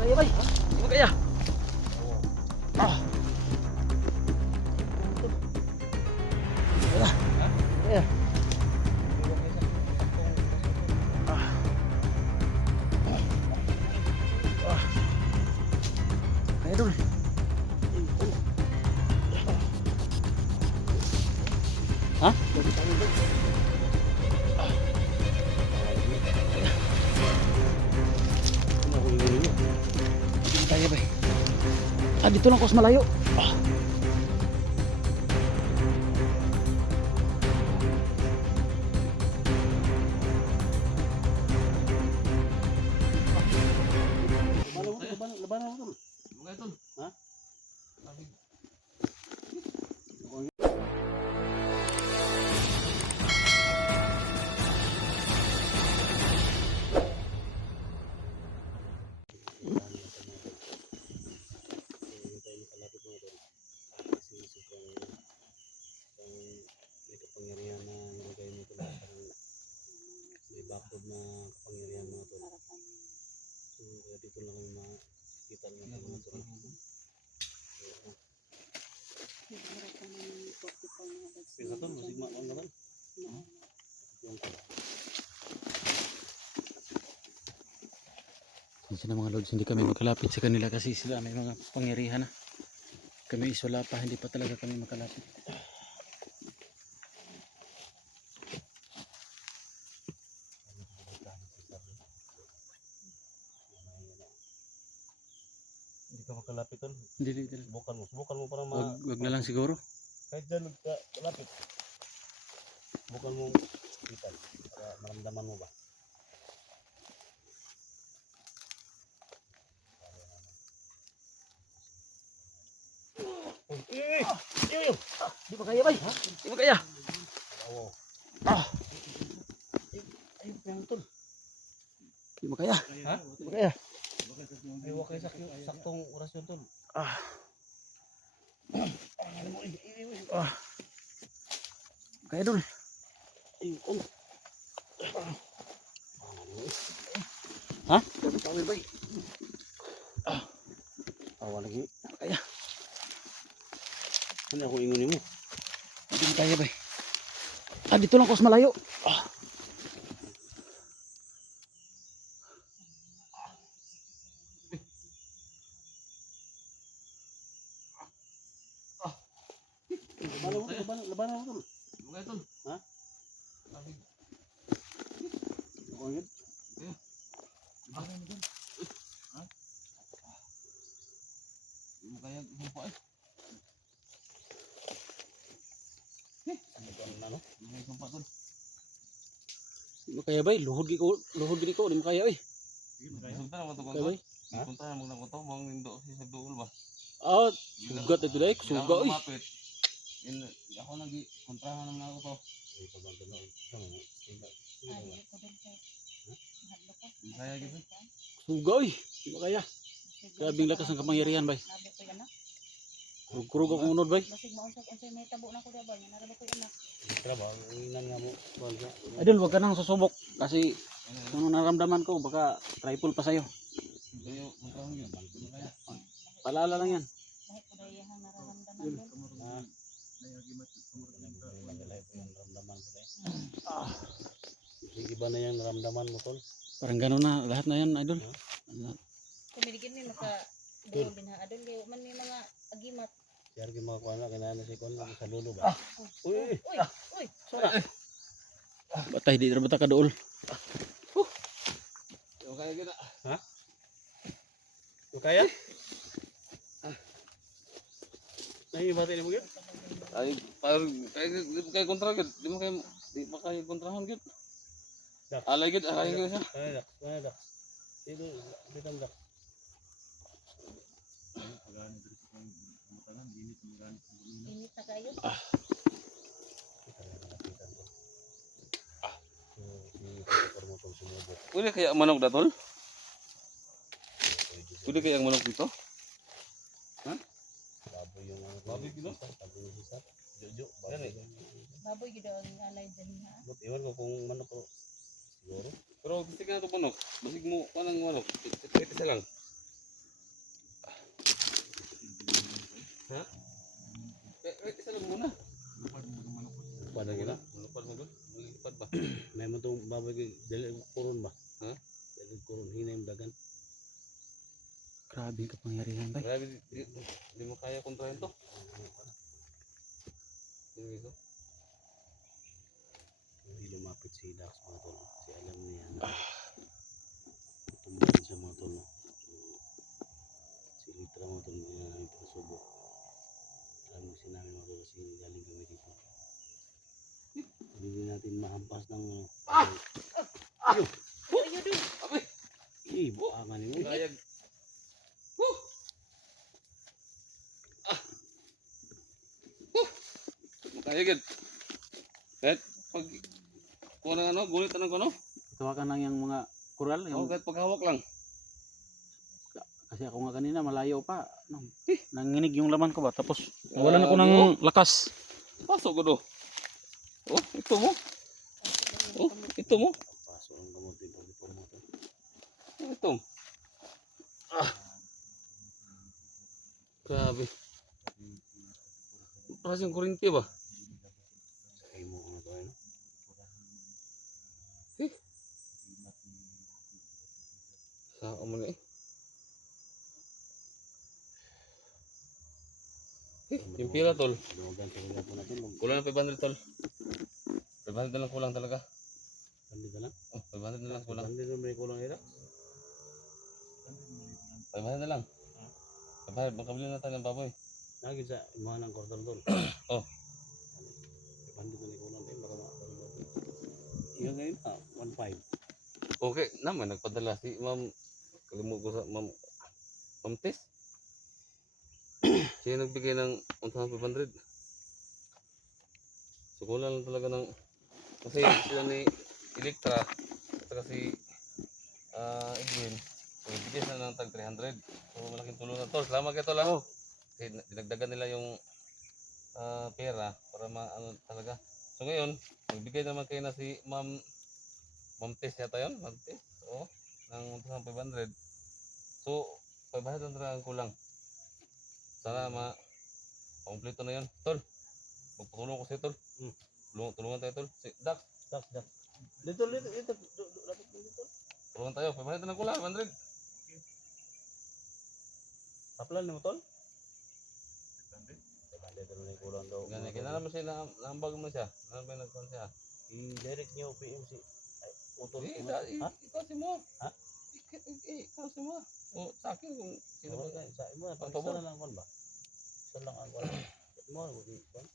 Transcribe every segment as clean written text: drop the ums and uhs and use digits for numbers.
makaya bay. Di makaya. Ah. Wala. Kaya. Kaya dul. Ha? Kaya bay. Ah, dito lang ako sa malayo. Ah. Labanan mo tol. Mga tol. Ha? Kapangyarihan na nilagay mo ito lang may bakod na kapangyarihan mga ito. So dito lang kami makikita ng mga ito. Pisa ito, masigma ko naman. Minsan na mga lods, hindi kami makalapit sa kanila kasi sila may mga pangyarihan na. Kami iswala pa, hindi pa talaga kami makalapit. Hindi ka makalapit tol. Hindi. Subukan mo para wag na lang siguro. Kahit dyan magkalapit. Subukan mo itan para maramdaman mo ba. Di ba kaya bay? Di ba kaya? Oo. Ah. Ay, ayun tol. Di ba kaya? Ha? Di ba kaya? Ay, wag kayo saktong orasyon tol. Ah. Ah. Kaya dul. Ayun. Ha? Kami bay. Ah. Awa lagi. Kaya. Ano ako ingunin mo? Hindi mo kaya bay. Ah, dito lang ako sa malayo. Ah. Labanan mo tol. Mga tol. Ha? Sabi. Ako agad. Labanan mo dyan. Ha? Hindi mo kaya sumpa eh. Ano? Hindi mo kaya sumpa tol. Di mo kaya bay, luhod gini ko, di mo kaya bay. Isunta naman ito Kaya bay? kung isunta naman ito kung bang nindo sa duol ba? Ah, sugat ito dahil, suga oy. Ako nag-kontrahan naman ako to. Kaya gitu. Suga oy, di mo kaya. Grabing lakas ng kapangyarihan bay. Kurug ang unod bay. Idol, wag ka nang susubok kasi kung naramdaman ko baka tripod pa sa'yo. Kayo kontrahan yun. Palala lang yan. Iba na yung naramdaman mo tol. Parang gano'n na lahat na yan idol. Kumiligin ni maka doon binaadon kayo man may mga agimat. Siya rin mga kuha na kailangan si Kon sa lulo ba? Uy! Uy! Sora! Batay di na bata ka dool. Yung kaya kita. Ha? Yung kaya? Nahihibati na mo gud? Ay, parang kaya kontra gud. Di mo kaya kontrahan gud. Alay gud, alay gud siya. Ay dak. Dito dak. Init na kayo. Pwede kaya manok datol? Pwede kaya ang manok dito? Ha? Baboy yung Baboy kilo? Baboy yung sisat. Jojo. Baboy gid ang alay dyan ha. Iwan ko kung manok ko. Siguro. Pero gusto ka na ito manok. Basig mo, anong manok? Ito lang. Ha? Isa lang muna. Pada gila. Malupad mo gud. Malupad ba? May mo tong baboy kay dili kurun ba? Ha? Dili kurun hinay yung dagan. Grabe ka pangyarihan bay. Grabe, di mo kaya kontrahin to. Ano ito? Hindi lumapit si Dax mga tol. Kasi alam niya na tumutin siya mga tol. Si Litra mga tol niya namin pinasubok. Alam mo sinabi mga tol kasi galing kami dito. Hindi natin mahampas ng Ayo dun. Abay! buangan mo. Kayag. Kaya gid. Kahit pag kung ano, gulit anong ano? Tawakan lang yung mga kural. Oo, kahit paghawak lang. Kasi ako nga kanina malayo pa. Nanginig yung laman ko ba. Tapos Ah, nawalan ako ng lakas. Pasok ko do. Oh, ito mo. Oh, ito mo. Pasok ang gamot din pag ito mo. Oh, ito. Grabe. Parang kurinti ba? Sa imo nga to. Ano? Sa amo na eh. Yung pila tol. Dumagan sa mga po natin. Kulang na 500 tol. 500 na lang kulang talaga. Bandit na lang. Oh, 500 na lang kulang. Bandit na may kulang ira. 500 na lang. 500, makabili na tayo ng baboy. Lagi sa imahan ng kwartal tol. Oh. Bandit na may kulang din. Para makakalimutan. Yung ngayon 1.5. Okay naman, nagpadala si ma'am. Kalimut ko sa ma'am Tess. Siya nagbigay ng 1,500. So kulang lang talaga ng kasi sila ni Electra at saka si Edwin. So bigyan na ng tag 300. So malaking tulong na tol. Salamat kay tol. Oh. Kasi dinagdagan nila yung pera para maano talaga. So ngayon, nagbigay naman kayo na si Ma'am Tess yata yun? Ma'am Tess? Oo. Ng 1,500. So 500 na ang kulang. Sana kompleto na 'yon, tol. Magpatulong ko sa'yo, tol. Tulungan tayo, tol. Si Dax. Dito. Dapat dito. Tulungan tayo. 500 na kulang, 500. Taplan mo tol. Bandit na may kulang daw. Ganyan, kaya naman siya, nambag mo siya. Nambag nagkuhan siya. I-direct niyo PMC. Ay, utol. Eh, Ha? ikasi mo. Ha? Ikasi mo. O, sa akin kung sino ba. Sa imo Ang pag pabor. isa lang kon ba? Isa lang ang kon. Mo mo di kon.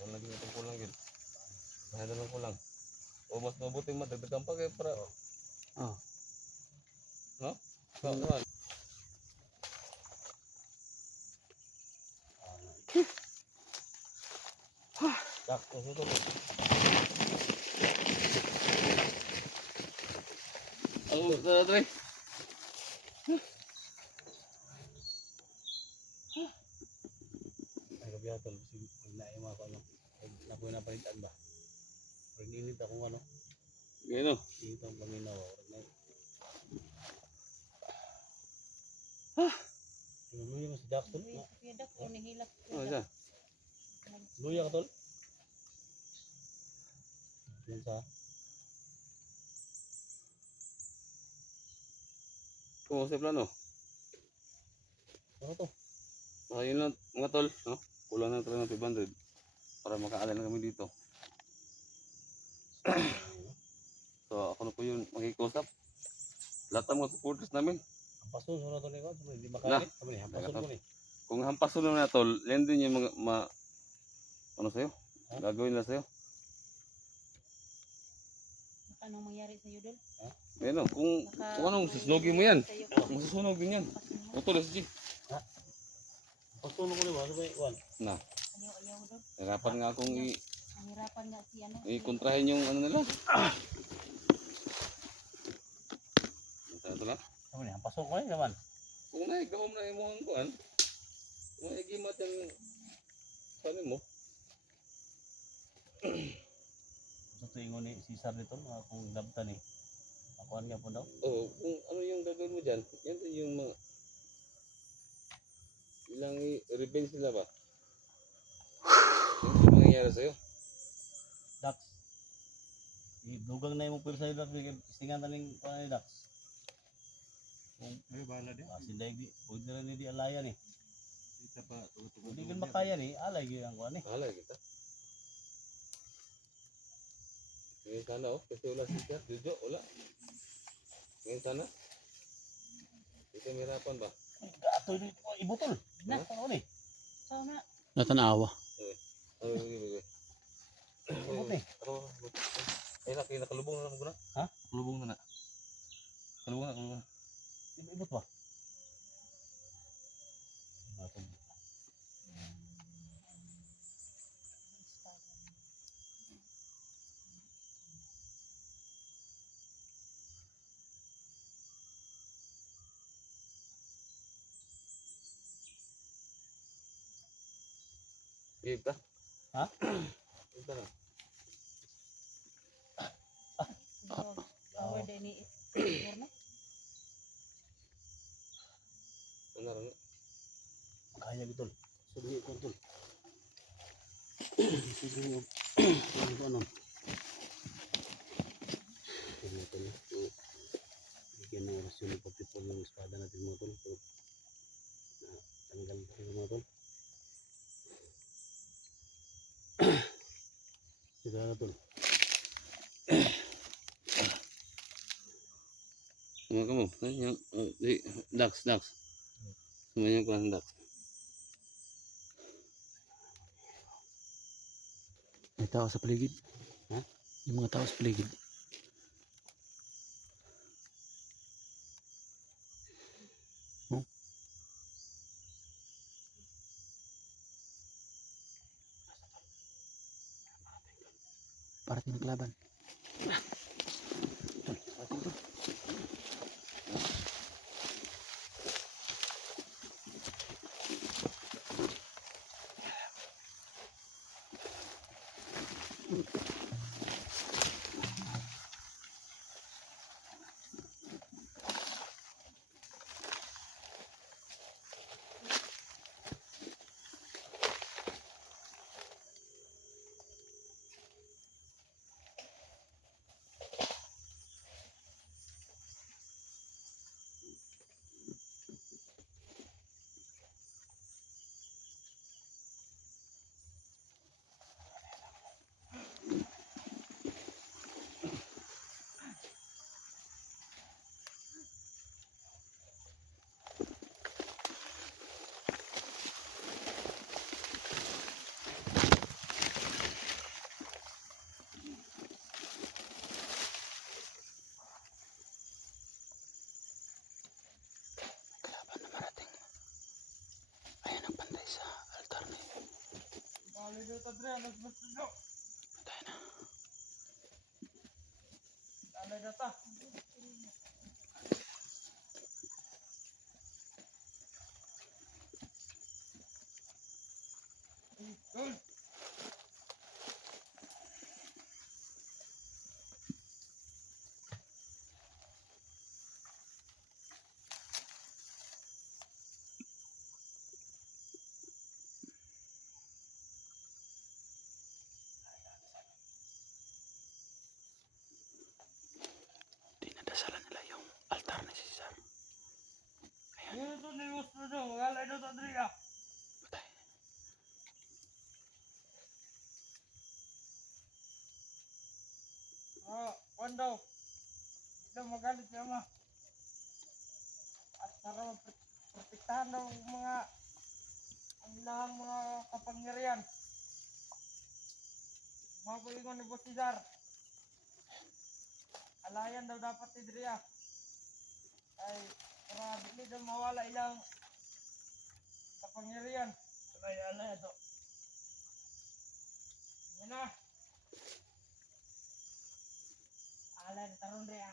Wala lagi itong kulang yun. Mahal na kulang. O, mas mabuting madagdagan pa kayo para. Oh. No? So, naman. Dak, ito. Ano, tara. Ay kabiyaton si naima ko ano. Nakuha na palitan ba? Pag init akong ano. Gano? Dito ang paminaw. Luya mo si Dax tol. Kuya Dak, yung nahilak. Ano siya? Luya ka tol. Yan sa. Kung sa plano. Ano to? Yun lang mga tol. No? Kulang na talaga ng 500. Para makaalan na kami dito. So ako na po yun makikusap. Lahat ng mga supporters namin. Hampason sa to ni ko. Hindi makain. Kami hampason ko ni. Kung hampason na tol, lendin yung mga ano sa'yo? Gagawin na sa'yo. Anong mangyari sa'yo doon? Ano, kung anong sisunogin mo yan. Masusunog din yan. Utol SG. Hampason ko ni ba? Sabay kwan. Na, Ayaw doon. hirapan nga akong Nahirapan nga si ano. i-kontrahin yung ano nila. Ito lang. Kami ni hampason ko ni naman. Kung naigawam na yung mga kuhan, kung naigimat yung sabi mo, Sa tuwing ni Cesar dito, kung dabta ni. Ako kuan nga po daw. Oo, kung ano yung gagawin mo dyan, yan din yung mga ilang revenge nila ba? Yan yung mangyayari sa'yo. Dax. Dugang na imong pwede sa Dax, istingan taning kuan ni Dax. Kung Ay, bahala din. sinday di, pwede rin ni di alayan eh. Kita pa, Kung di kan makaya ni, alay gyud ang kuan eh. Bahala kita. Ngayon sana kasi wala si Sir. Jojo, wala. Ngayon sana. Hindi ka mirapan ba? Gato ni ibutol. Na. Ano ni? So na. Natanawa. Ano yung Ibut ni. Ay, nakalubong na ako na. Ha? Kalubong na na. Kalubong na, kalubong na. Ibut ba? Give ka? Ha? Give ka na. Power din ni Morno. Ano rin? Kaya bitol. Sugi ko tol. Sugi ko. Ano ano? Ano tol? Bigyan ng orasyon ng pagpipol ng espada natin mo tol. Na tanggal ko mo tol. Sigara tol. Sama kamu. Yang Dax. Semuanya kurang Dax. May tao sa paligid. Ha? Yung mga tao sa paligid. Oh. Parating kelaban. Dinadasalan nila yung altar ni Cesar. Ayan. Patay. Kuan daw. Ito magalit siya ma. At para protektahan daw mga ang ilang mga kapangyarihan. Mga kuingon ni Boss Cesar. Alayan daw dapat ni Dria. Ay para dili daw mawala ilang kapangyarihan. Ay alay ito. Yan na. Alay taron Dria.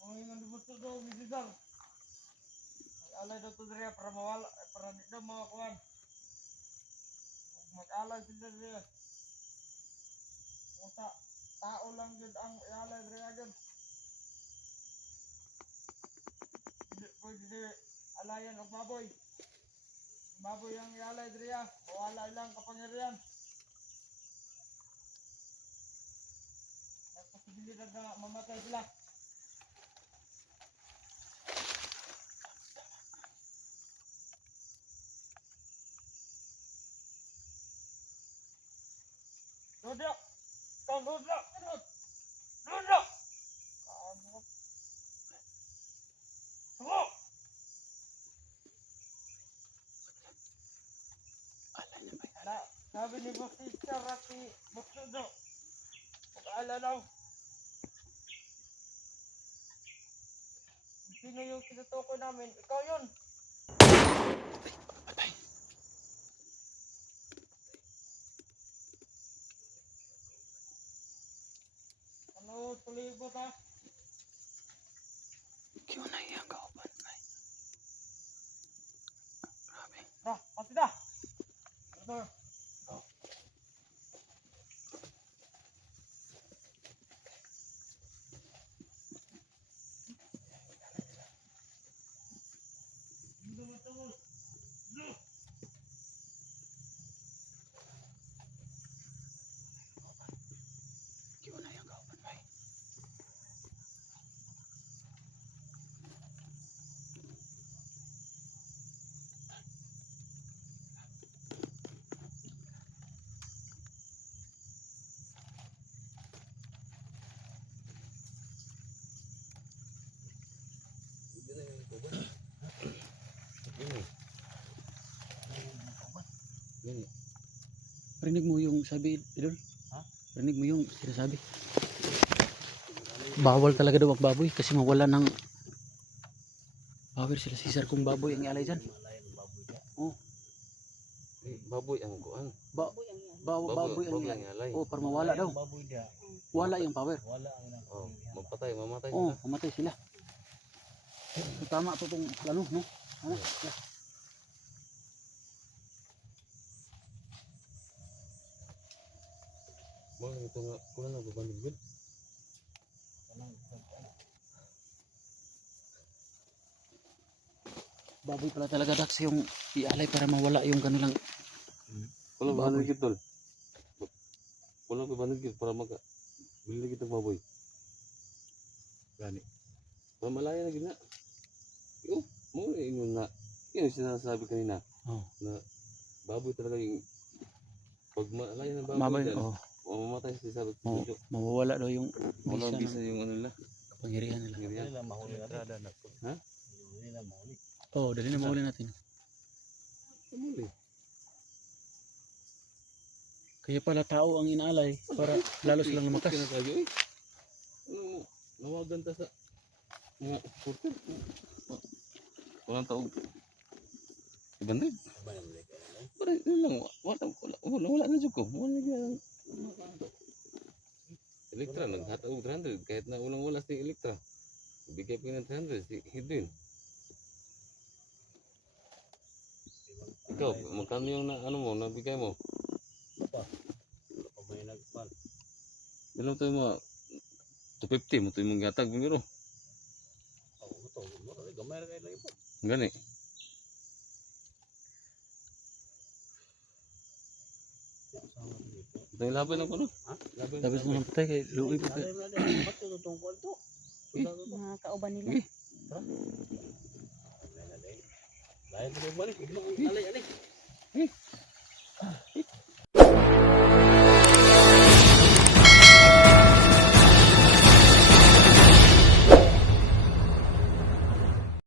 Ang ingon ni Boss daw ni Cesar. Alay daw to Dria para mawala para di daw makakuan. mag-alay sila diri. Usa tao lang gud ang ialay diri agad. Hindi pwede alayan og baboy. Baboy ang ialay diri ah. Wala ilang kapangyarihan. Nagposibilidad na mamatay sila. Duduk! Kau duduk! Duduk! Duduk! Duduk! Tunggu! Sabi ni Boss Teacher at si Boss Dodo. Pag-aala daw. Sino yung tinutukoy namin? Ikaw yun! Ano, tulibot ha? Gimana yang kauban, may? Grabe. Dah, pasti dah! Ito. Gimana yang kauban, may? Gani. Rinig mo yung sabi, Idol? Ha? Rinig mo yung sinasabi? Bawal talaga daw ang baboy kasi mawala ng power sila Cesar kung baboy ang ialay dyan. Oh, Baboy ang kuan. baboy ang ialay. ialay. Oh, para mawala daw. Baboy dia. Wala yung power. Wala ang Oh, mamatay Oh, sila. mamatay sila. So, tama to tong plano, no? Ano? Yeah. Mo ito nga kuno na babanid gud. Baboy pala talaga Dax yung ialay para mawala yung kanilang Kuno Baboy. babanid gud tol. Kuno babanid gud para maka bili kita baboy. Gani. Para malaya na gid na. Yo, mo ingon na. Yun yung sinasabi kanina. Oh. Na baboy talaga yung pag malaya ng baboy Mabay, dyan, oh, mamamatay siya sa oh, video. mawawala daw yung Walang bisa bisa ng yung ano nila. kapangyarihan nila. Ngiriyan. mahuli natin. Ha? Nila mahuli. Oh, dali na mahuli natin. Kamuli. Kaya pala tao ang inaalay para lalo silang lumakas. Sinasabi, oy. Ano mo? Nawagan ta sa mga supporter. Walang taog. Ibandid. Pero yun lang, wala na dyan ko. Wala na dyan. Elektra, naghataog 300. Kahit na ulang-wala si Elektra. Bigay pa ng 300 si Hidwin. Ikaw, magkano yung na, ano mo, nabigay mo? Pamay nagpan. Dalaw tayo mga 250 mo tayo mong gatag bumiro. Oh, ito. Gamay ra kay lagi po. Gani. Ito yung laban ng ano? Ha? Laban Tapos nang patay kay luoy pa kay. Ba't ito tungkol to? Mga kauban nila. Lain ko balik. Alay, alay.